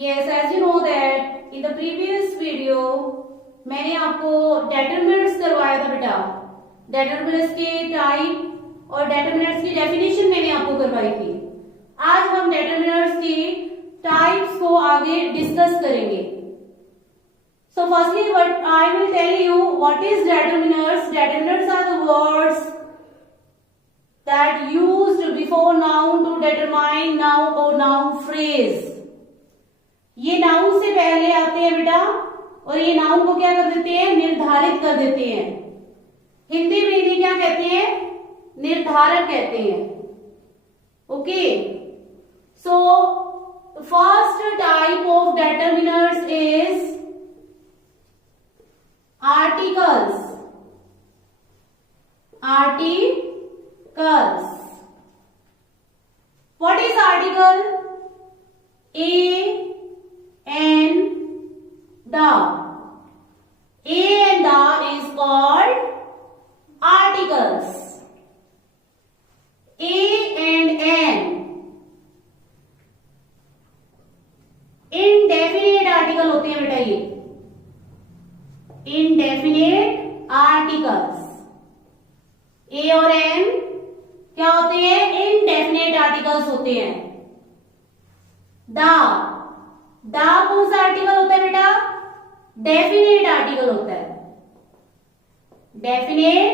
Yes, as you know that in the previous video मैंने आपको डेटरमिनर्स करवाया था बेटा। डेटरमिनर्स के टाइप और डेटरमिनर्स की डेफिनेशन मैंने आपको करवाई थी। आज हम डेटरमिनर्स की टाइप्स को आगे डिस्कस करेंगे। So firstly, what I will tell you what is determiners. Determiners are the words that used before noun to determine noun or noun phrase. ये नाउन से पहले आते हैं बेटा और ये नाउन को क्या कर देते हैं, निर्धारित कर देते हैं। हिंदी में इन्हें क्या कहते हैं, निर्धारक कहते हैं। Okay, so first type of determiners is articles. Articles. What is article? A and the. A and the is called articles. A and an. Indefinite article होते हैं बेटा ये। Indefinite articles. A और N क्या होते हैं, indefinite articles होते हैं। दा कौन सा आर्टिकल होता है बेटा, डेफिनेट आर्टिकल होता है। Definite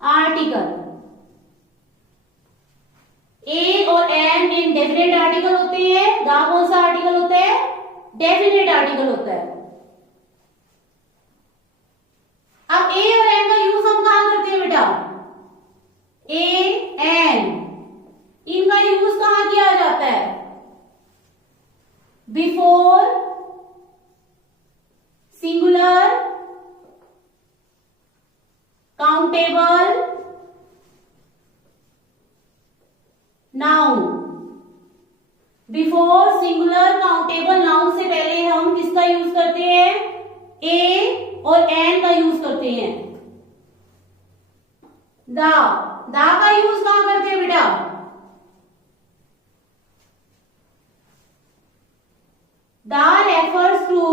article. ए और एन इनडेफिनेट आर्टिकल होते हैं। दा कौन सा आर्टिकल होता है, डेफिनेट आर्टिकल होता है। अब ए और एन का यूज हम कहां करते हैं बेटा, ए एन इनका यूज कहां किया जाता है, before singular countable noun. Before singular countable noun से पहले हम किसका यूज करते हैं, ए और एन का यूज करते हैं। दा का यूज कहां करते हैं बेटा, दा रेफर्स टू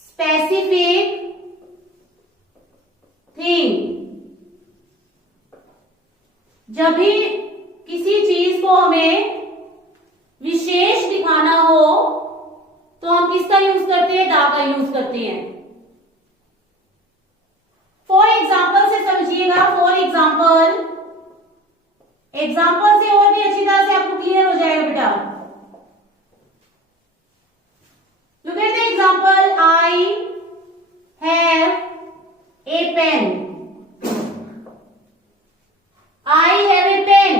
स्पेसिफिक थिंग। जब भी किसी चीज को हमें विशेष दिखाना हो तो हम किसका यूज करते हैं, दा का यूज करते हैं। फॉर एग्जाम्पल से समझिएगा। फॉर एग्जाम्पल से और भी अच्छी तरह से आपको क्लियर हो जाएगा बेटा। Look at the example, I have a pen. I have a pen.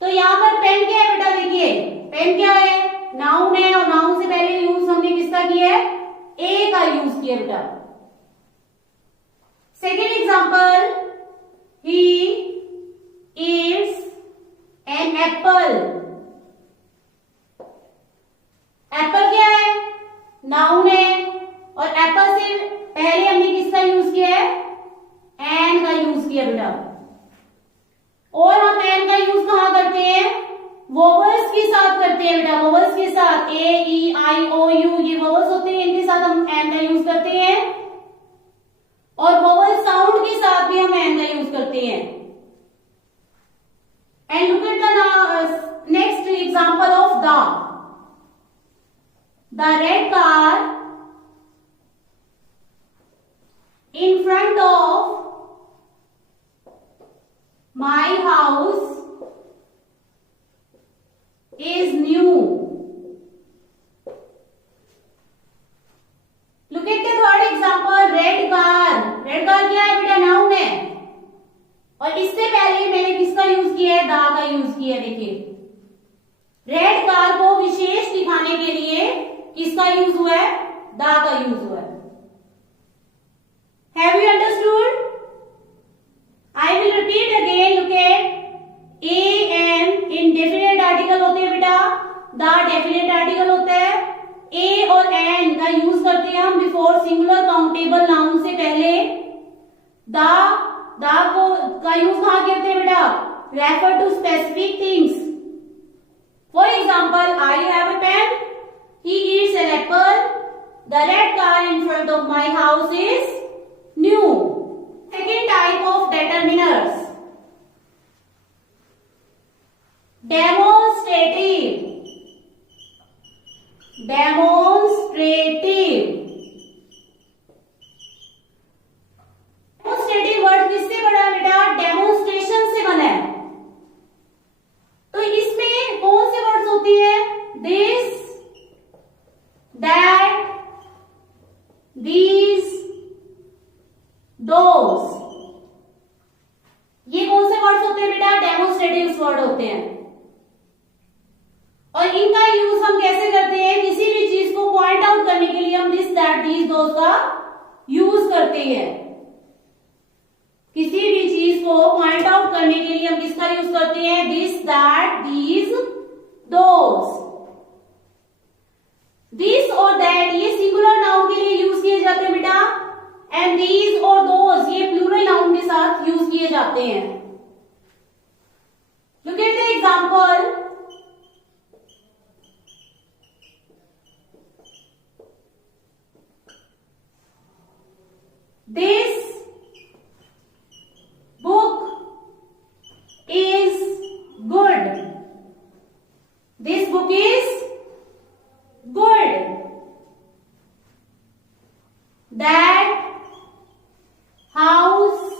तो यहां पर पेन क्या है बेटा, देखिए पेन क्या है, नाउन है और नाउन से पहले यूज हमने किसका किया है, ए का यूज किया बेटा। Second example, he eats an apple. Apple क्या है, नाउन है और एप्पल से पहले हमने किसका यूज किया है, एन का यूज किया बेटा। और हम एन का यूज कहां करते हैं, वोवल्स के साथ करते हैं बेटा। वोवल्स के साथ, ए ई आई ओ यू ये वोवल्स होते हैं, इनके साथ हम एन का यूज करते हैं। और वोवल साउंड के साथ भी हम एन का यूज करते हैं। And look at the next example of the red car in front of my house is new. Look at the third example, red car. Red car क्या है बेटा, नाउन है और इससे पहले मैंने किसका यूज किया है, दा का यूज किया है। देखिए रेड कार को विशेष दिखाने के लिए किसका यूज हुआ है, दा का यूज हुआ है। Have you understood? I will repeat again. Look at A and indefinite article होते हैं बेटा, दा definite article होता है। A और N का यूज करते हैं हम बिफोर सिंगुलर काउंटेबल नाउन से पहले। दा का यूज कहां करते हैं बेटा, refer to specific things. For example, I have a pen. He eats an apple. The red car in front of my house is new. Second type of determiners. Demonstrative. Demonstrative. Demonstrative word किससे बना है बेटा? Demonstration से बना है। तो इसमें कौन से वर्ड्स होती है? दिस, दैट, दीज, दोस। ये कौन से वर्ड्स होते हैं बेटा? डेमोन्स्ट्रेटिव वर्ड होते हैं। और इनका यूज हम कैसे करते हैं? किसी भी चीज को पॉइंट आउट करने के लिए हम दिस, दैट, दीज, दोस का यूज करते हैं। किसी भी चीज को पॉइंट आउट करने के लिए हम किसका यूज करते हैं? This, that, these, those. This और दैट ये सिंगुलर नाउन के लिए यूज किए जाते हैं बेटा, एंड दीज और दोस ये प्लूरल नाउन के साथ यूज किए जाते हैं। Look at the example. This book is good. This book is good. That house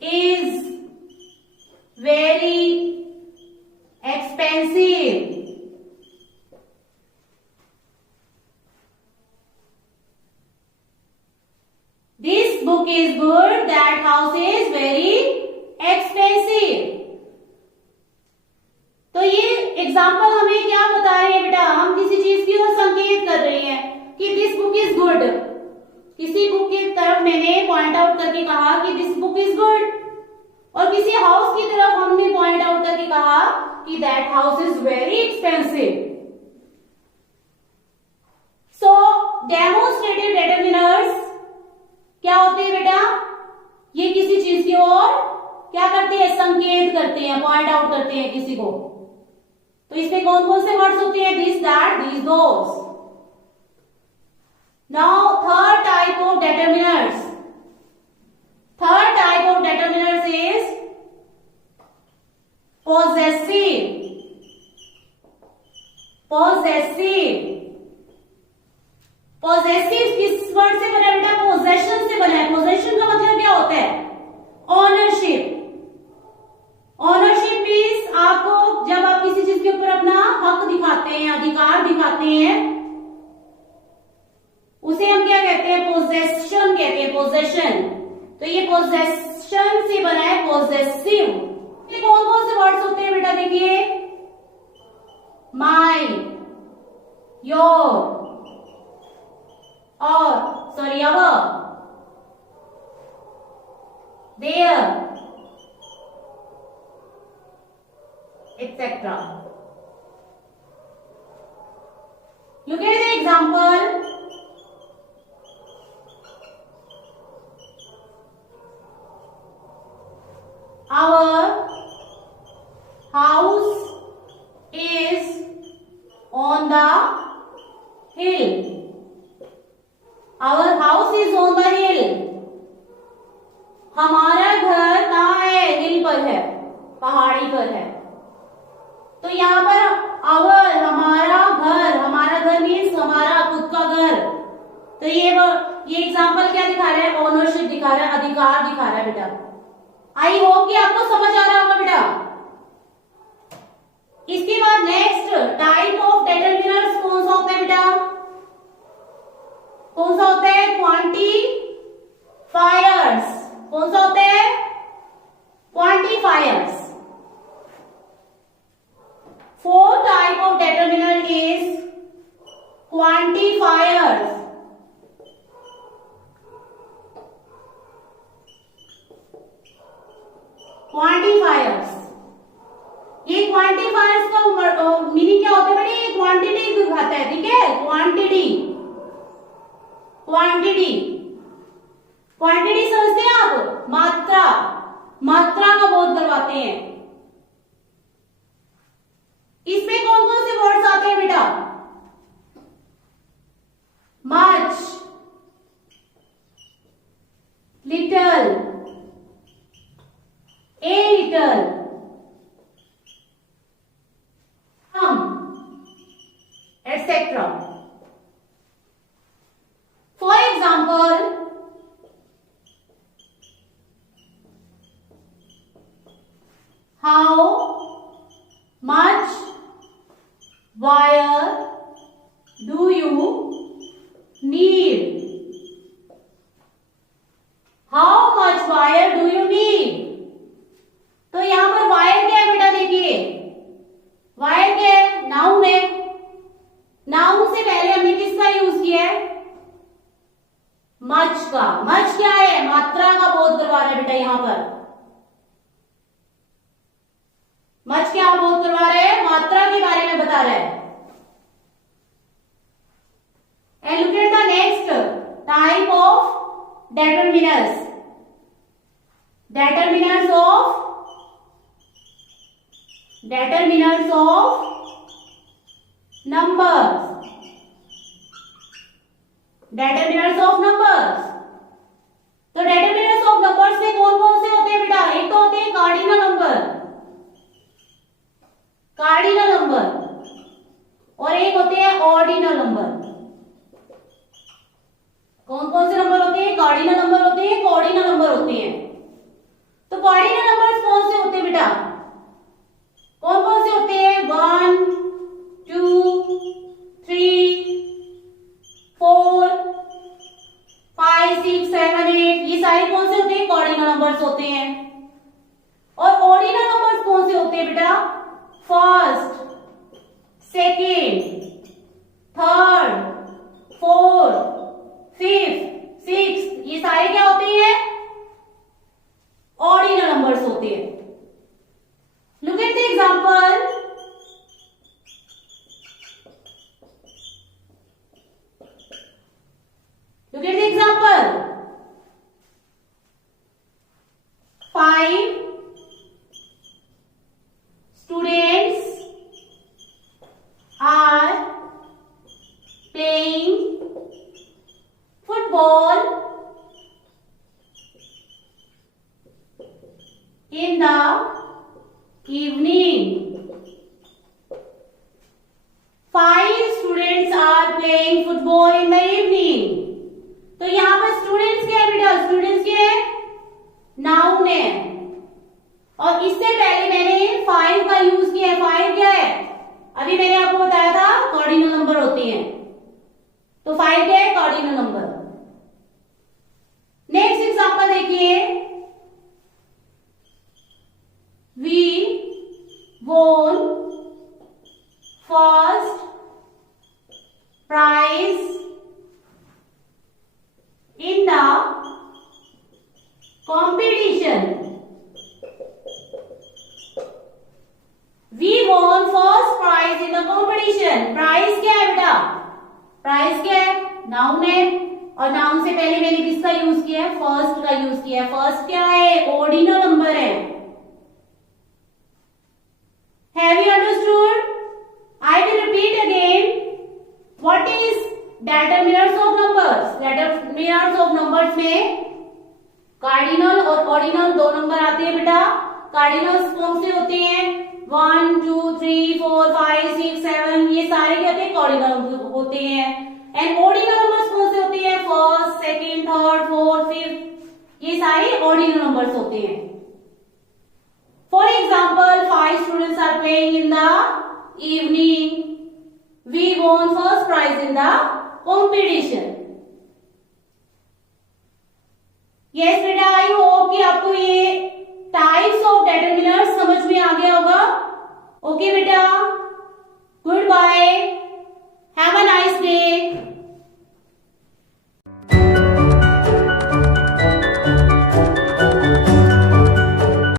is very expensive. This book is good. That house is very expensive. तो ये example हमें क्या बता रहे हैं बेटा? हम किसी चीज की ओर संकेत कर रहे हैं कि दिस बुक इज गुड। किसी बुक की तरफ मैंने पॉइंट आउट करके कहा कि दिस बुक इज गुड, और किसी हाउस की तरफ हमने पॉइंट आउट करके कहा कि that house is very expensive. So demonstrative determiners क्या होते हैं बेटा? ये किसी चीज की ओर क्या करते हैं? संकेत करते हैं, पॉइंट आउट करते हैं किसी को। तो इसमें कौन कौन से वर्ड्स होते हैं? This, that, these, those. Now third type of determiners. Third type of determiners is possessive. possessive possessive किस वर्ड से बना है बेटा? पोजेशन से बना है। पोजेशन का मतलब क्या होता है? ऑनरशिप। ऑनरशिप मीन्स आपको जब आप किसी चीज के ऊपर अपना हक दिखाते हैं, अधिकार दिखाते हैं, उसे हम क्या कहते हैं? पोजेशन कहते हैं। पोजेशन। तो ये पोजेशन से बना है, पॉजेसिव। ये कौन कौन से वर्ड्स होते हैं बेटा? देखिए, माई, योर, और sorry our, their, etc. Look at the example. Our house is on the hill. Our house is on the hill. हमारा घर कहाँ है? हिल पर है, पहाड़ी पर है। तो यहाँ पर our, हमारा घर मीन्स हमारा खुद का घर। तो ये एग्जाम्पल क्या दिखा रहा है? ओनरशिप दिखा रहा है, अधिकार दिखा रहा है बेटा। आई होप कि आपको समझ आ रहा होगा बेटा। इसके बाद नेक्स्ट टाइप ऑफ डिटरमिनर्स कौन सा होता है बेटा? कौन सा होता है? क्वांटिफायर्स। कौन सा होता है? Quantifiers. Fourth type of determiner is quantifiers. Quantifiers, ये क्वांटिफायर्स का मीनिंग क्या होता है बेटे? ये क्वांटिटी दिखाता है, ठीक है? क्वांटिटी समझते हैं आप? मात्रा। मात्रा का बोध करवाते हैं। इसमें कौन कौन से वर्ड्स आते हैं बेटा? Much, little, a little, etc. For example, how much wire do you need? How much wire do you need? तो यहां पर वायर क्या है बेटा? देखिए वायर क्या है? नाउन है। नाउन से पहले हमने किसका यूज किया है? मच का। मच क्या है? मात्रा का बोध करवा रहे हैं बेटा यहां पर। मच क्या बोध करवा रहे हैं? मात्रा के बारे में बता रहे हैं। And look at the next type of determiners. Determiners of numbers. Determinants of numbers. तो determinants of numbers में कौन कौन से होते हैं बेटा? एक तो होते हैं कार्डिनल नंबर, और एक होते हैं ऑर्डिनल नंबर। कौन कौन से नंबर होते हैं? कार्डिनल नंबर होते हैं, ऑर्डिनल नंबर होते हैं। तो कार्डिनल नंबर्स कौन से होते हैं बेटा? कौन कौन से होते हैं? 1, 2, 3, 4, 5, 6, 7, 8, ये सारे कौन से होते हैं? कार्डिनल नंबर्स होते हैं। और ऑर्डिनल नंबर्स कौन से होते हैं बेटा? First, second, third, fourth, fifth, sixth, ये सारे क्या होते हैं? ऑर्डिनल नंबर्स होते हैं। Look at the example. Look at the example. 5 students are playing football in the evening. 5 students are playing football in the evening. तो यहां पर स्टूडेंट्स क्या है बेटा? स्टूडेंट्स क्या है? नाउन है। और इससे पहले मैंने 5 का यूज किया है। 5 क्या है? अभी मैंने आपको बताया था कार्डिनल नंबर होते हैं। तो 5 क्या है? Cardinal number. नेक्स्ट एग्जांपल देखिए। We won first prize in the competition. We won first prize in the competition. Prize क्या है बेटा? प्राइज क्या है? नाउन है। और नाउन से पहले मैंने किसका यूज किया है? फर्स्ट का यूज किया है। फर्स्ट क्या है? ऑर्डिनल नंबर है। Have you understood? I will repeat again. What is determinants of numbers? Determinants of numbers में कार्डिनल और ऑर्डिनल दो नंबर आते हैं बेटा। कार्डिनल्स कौन से होते हैं? 1, 2, 3, 4, 5, 6, 7, ये सारे क्या होते हैं? कार्डिनल होते हैं। एंड ऑर्डिनल नंबर्स कौन से होते हैं? First, second, third, fourth, fifth, ये सारे ऑर्डिनल नंबर्स होते हैं। For example, 5 students are playing in the evening. We won first prize in the competition. Yes बेटा, I hope कि आपको ये types of determinants समझ में आ गया होगा। Okay बेटा, goodbye, have a nice day.